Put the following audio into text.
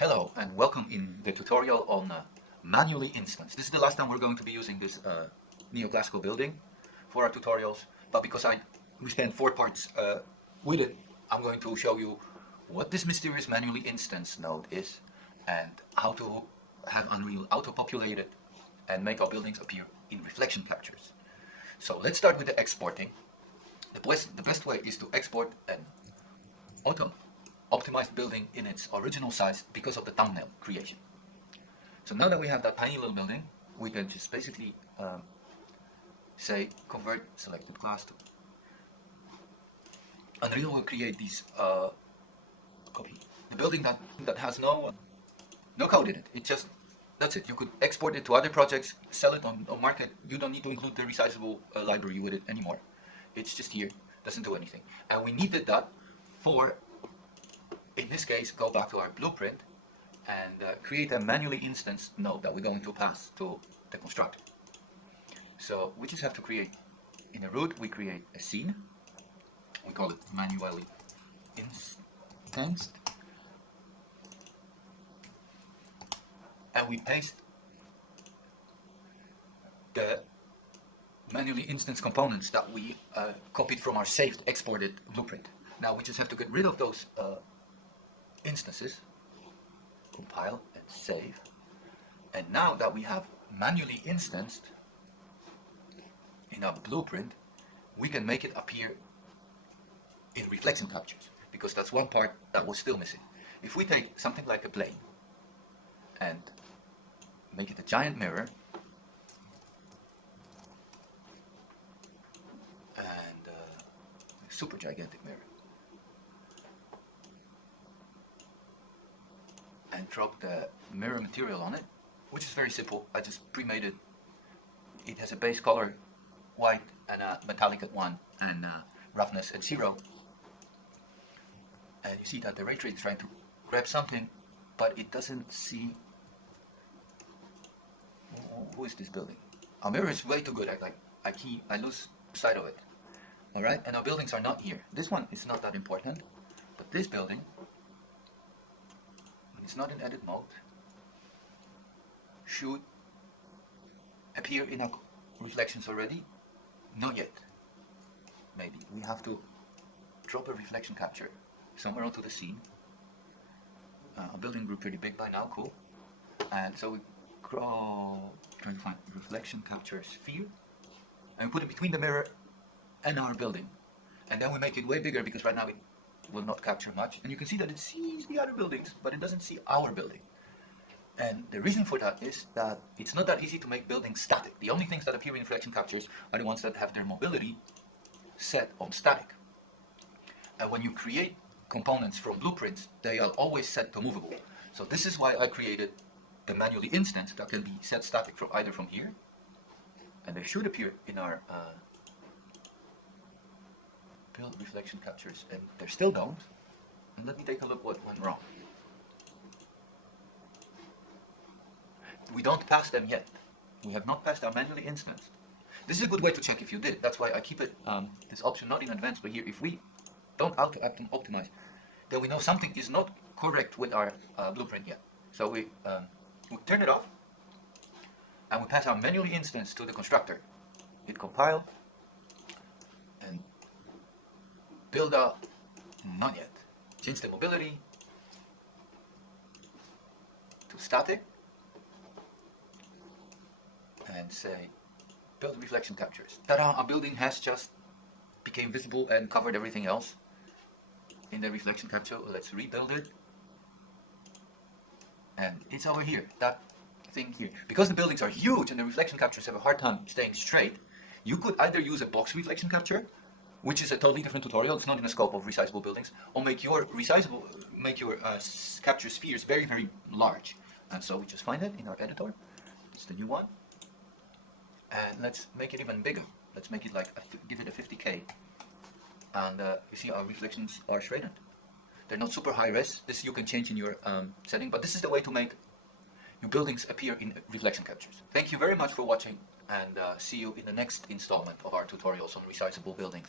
Hello and welcome in the tutorial on manually instance. This is the last time we're going to be using this neoclassical building for our tutorials, but because we spent 4 parts with it, I'm going to show you what this mysterious manually instance node is and how to have Unreal auto-populate it and make our buildings appear in reflection captures. So let's start with the exporting. The best way is to export an optimized building in its original size because of the thumbnail creation. So now that we have that tiny little building, we can just basically say convert selected class to Unreal will create these copy the building that has no code in it. That's it. You could export it to other projects, sell it on market. You don't need to include the Resizable library with it anymore. It's just here, doesn't do anything. And we needed that for, in this case, go back to our blueprint and create a manually instance node that we're going to pass to the constructor. So we just have to create, in the root, we create a scene. We call it manually instanced. And we paste the manually instance components that we copied from our saved exported blueprint. Now we just have to get rid of those instances, compile and save. And now that we have manually instanced in our blueprint, we can make it appear in reflection captures, because that's one part that was still missing. If we take something like a plane and make it a giant mirror and a super gigantic mirror, and drop the mirror material on it, which is very simple. I just pre-made it. It has a base color white and a metallic at 1 and roughness at 0. And you see that the ray trace is trying to grab something, but it doesn't see. Who is this building? Our mirror is way too good. I lose sight of it. All right, and our buildings are not here. This one is not that important, but this building, it's not in edit mode, should appear in our reflections already. Not yet. Maybe we have to drop a reflection capture somewhere onto the scene. Our building grew pretty big by now, cool. And so we trying to find reflection capture sphere, and we put it between the mirror and our building. And then we make it way bigger, because right now it will not capture much. And you can see that it sees the other buildings, but it doesn't see our building. And the reason for that is that it's not that easy to make buildings static. The only things that appear in reflection captures are the ones that have their mobility set on static. And when you create components from blueprints, they are always set to movable. So this is why I created the manually instance that can be set static from either from here, and they should appear in our build reflection captures, and they still don't. And let me take a look what went wrong. We don't pass them yet. We have not passed our manually instance. This is a good way to check if you did. That's why I keep it this option not in advance, but here. If we don't optimize, then we know something is not correct with our blueprint yet. So we turn it off, and we pass our manually instance to the constructor. Hit compile and build up. Not yet. Change the mobility to static and say build reflection captures. Ta-da! Our building has just became visible and covered everything else in the reflection capture. Let's rebuild it, and it's over here, that thing here. Because the buildings are huge and the reflection captures have a hard time staying straight, you could either use a box reflection capture, which is a totally different tutorial. It's not in the scope of resizable buildings, or make your capture spheres very, very large. And so we just find it in our editor. It's the new one, and let's make it even bigger. Let's make it like give it a 50K, and you see our reflections are shredded. They're not super high res. This you can change in your setting, but this is the way to make your buildings appear in reflection captures. Thank you very much for watching, and see you in the next installment of our tutorials on resizable buildings.